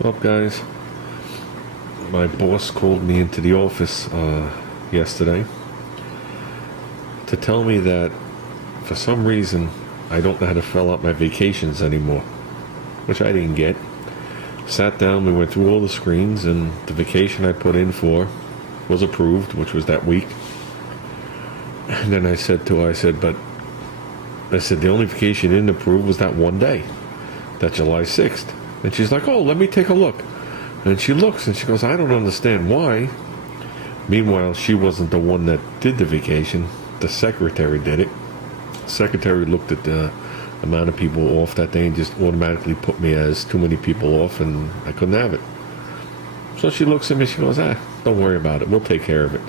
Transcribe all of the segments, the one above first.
Well, guys, my boss called me into the office yesterday to tell me that for some reason I don't know how to fill out my vacations anymore, which I didn't get. Sat down, we went through all the screens, and the vacation I put in for was approved, which was that week. And then I said to her, the only vacation you didn't approve was that one day, that July 6th. And she's like, oh, let me take a look. And she looks and she goes, I don't understand why. Meanwhile, she wasn't the one that did the vacation. The secretary did it. The secretary looked at the amount of people off that day and just automatically put me as too many people off, and I couldn't have it. So she looks at me, she goes, don't worry about it. We'll take care of it.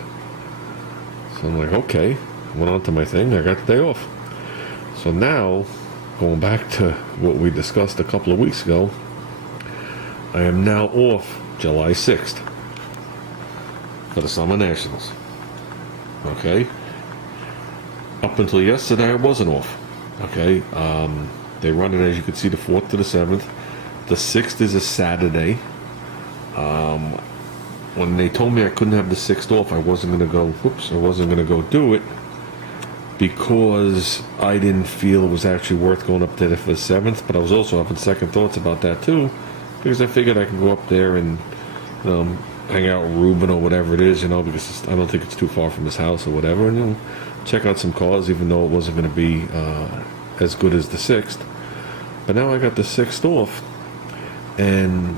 So I'm like, okay. Went on to my thing. I got the day off. So now, going back to what we discussed a couple of weeks ago, I am now off July 6th for the Summer Nationals. Okay? Up until yesterday, I wasn't off. Okay? They run it, as you can see, the 4th to the 7th. The 6th is a Saturday. When they told me I couldn't have the 6th off, I wasn't going to go do it because I didn't feel it was actually worth going up there for the 7th, but I was also having second thoughts about that too, because I figured I could go up there and hang out with Ruben or whatever it is, because I don't think it's too far from his house or whatever, and check out some cars, even though it wasn't going to be as good as the 6th. But now I got the 6th off, and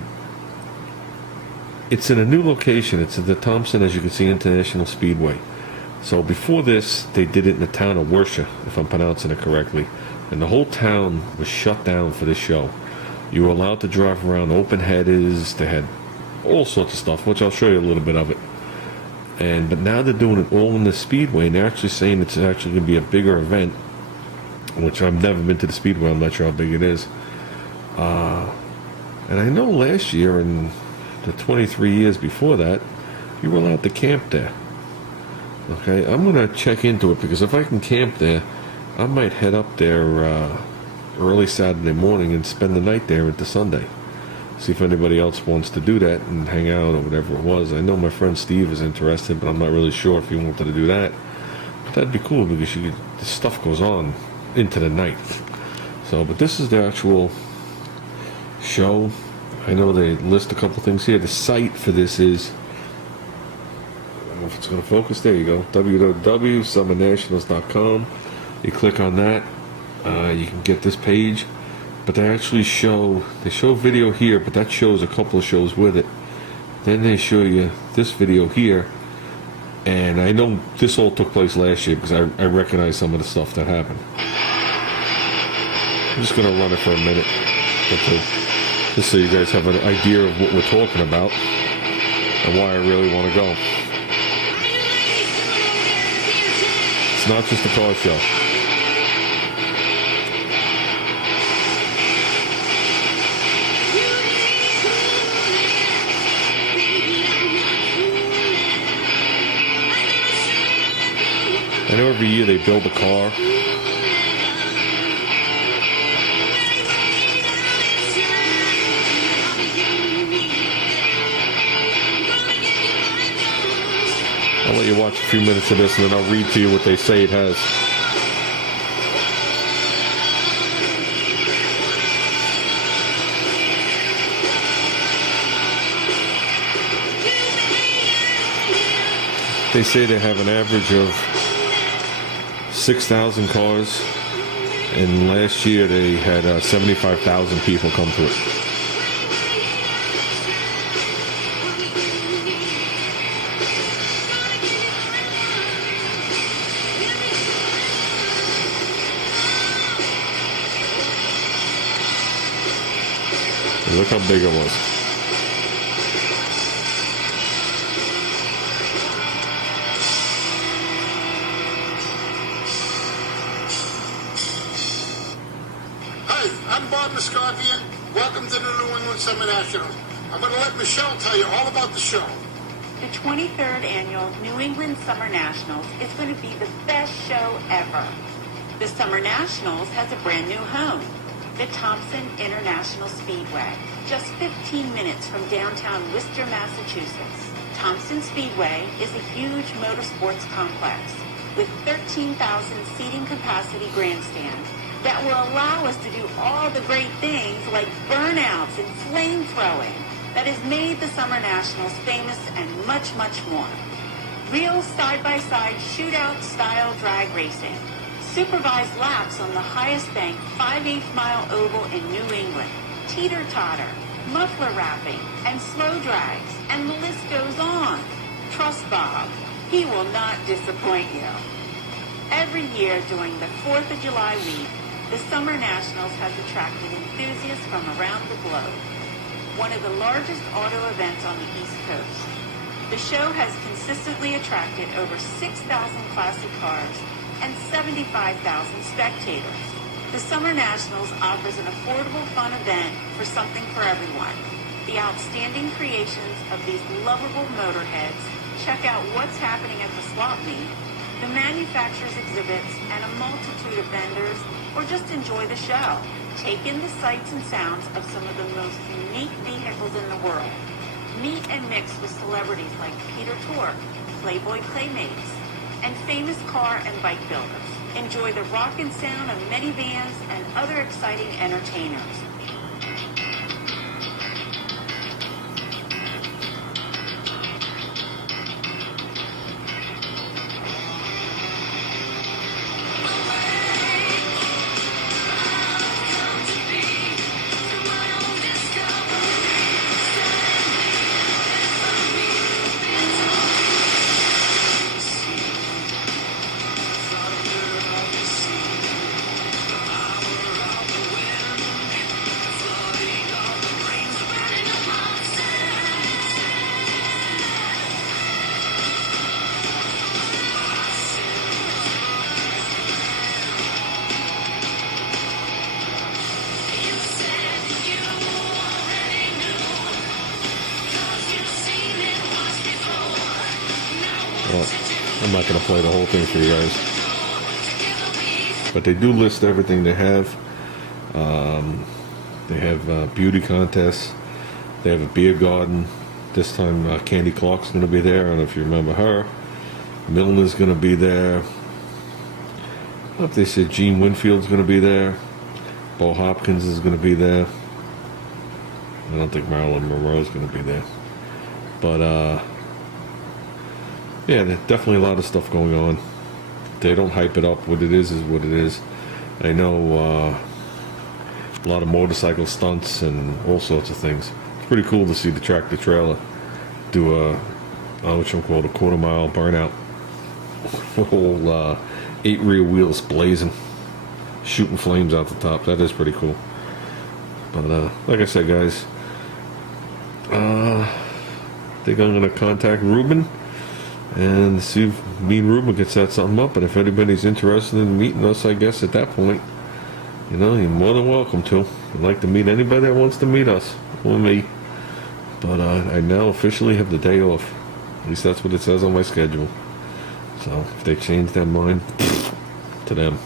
it's in a new location. It's at the Thompson, as you can see, International Speedway. So before this, they did it in the town of Worcester, if I'm pronouncing it correctly, and the whole town was shut down for this show. You were allowed to drive around open headers. They had all sorts of stuff, which I'll show you a little bit of it. But now they're doing it all in the Speedway, and they're actually saying it's actually going to be a bigger event, which I've never been to the Speedway. I'm not sure how big it is. And I know last year and the 23 years before that, you were allowed to camp there. Okay, I'm going to check into it, because if I can camp there, I might head up there early Saturday morning and spend the night there into Sunday. See if anybody else wants to do that and hang out or whatever it was. I know my friend Steve is interested, but I'm not really sure if he wanted to do that. But that'd be cool, because the stuff goes on into the night. So, but this is the actual show. I know they list a couple things here. The site for this is, I don't know if it's going to focus. There you go. www.summernationals.com. You click on that. You can get this page. But they actually show video here, but that shows a couple of shows with it. Then they show you this video here. And I know this all took place last year, because I recognize some of the stuff that happened. I'm just going to run it for a minute or two, just so you guys have an idea of what we're talking about and why I really want to go. It's not just a car show. I know every year they build a car. I'll let you watch a few minutes of this, and then I'll read to you what they say it has. They say they have an average of 6,000 cars, and last year they had 75,000 people come to it. Look how big it was. Hi, I'm Bob Moscovian. Welcome to the New England Summer Nationals. I'm going to let Michelle tell you all about the show. The 23rd Annual New England Summer Nationals is going to be the best show ever. The Summer Nationals has a brand new home. the Thompson International Speedway, just 15 minutes from downtown Worcester, Massachusetts. Thompson Speedway is a huge motorsports complex with 13,000 seating capacity grandstands that will allow us to do all the great things like burnouts and flame throwing that has made the Summer Nationals famous and much, much more. Real side-by-side shootout-style drag racing, supervised laps on the highest banked 5/8 mile oval in New England, teeter-totter, muffler wrapping, and slow drags, and the list goes on. Trust Bob, he will not disappoint you. Every year during the 4th of July week, the Summer Nationals has attracted enthusiasts from around the globe. One of the largest auto events on the East Coast. The show has consistently attracted over 6,000 classic cars and 75,000 spectators. The Summer Nationals offers an affordable, fun event for something for everyone. The outstanding creations of these lovable motorheads. Check out what's happening at the swap meet, the manufacturers' exhibits, and a multitude of vendors, or just enjoy the show. Take in the sights and sounds of some of the most unique vehicles in the world. Meet and mix with celebrities like Peter Tork, Playboy Playmates, and famous car and bike builders. Enjoy the rock and sound of minivans and other exciting entertainers. Well, I'm not going to play the whole thing for you guys, but they do list everything they have. They have beauty contests. They have a beer garden. This time, Candy Clark's going to be there. I don't know if you remember her. Milner's going to be there. I don't know if they said Gene Winfield's going to be there. Bo Hopkins is going to be there. I don't think Marilyn Monroe's going to be there. But, yeah, there's definitely a lot of stuff going on. They don't hype it up. What it is what it is. I know a lot of motorcycle stunts and all sorts of things. It's pretty cool to see the tractor trailer do which I'm called a quarter-mile burnout. Whole 8 rear wheels blazing, shooting flames out the top. That is pretty cool. But like I said, guys, I think I'm going to contact Ruben and see if me and Ruben can set something up. And if anybody's interested in meeting us, I guess at that point, you know, you're more than welcome to. I'd like to meet anybody that wants to meet us or me. But I now officially have the day off. At least that's what it says on my schedule. So if they change their mind, to them.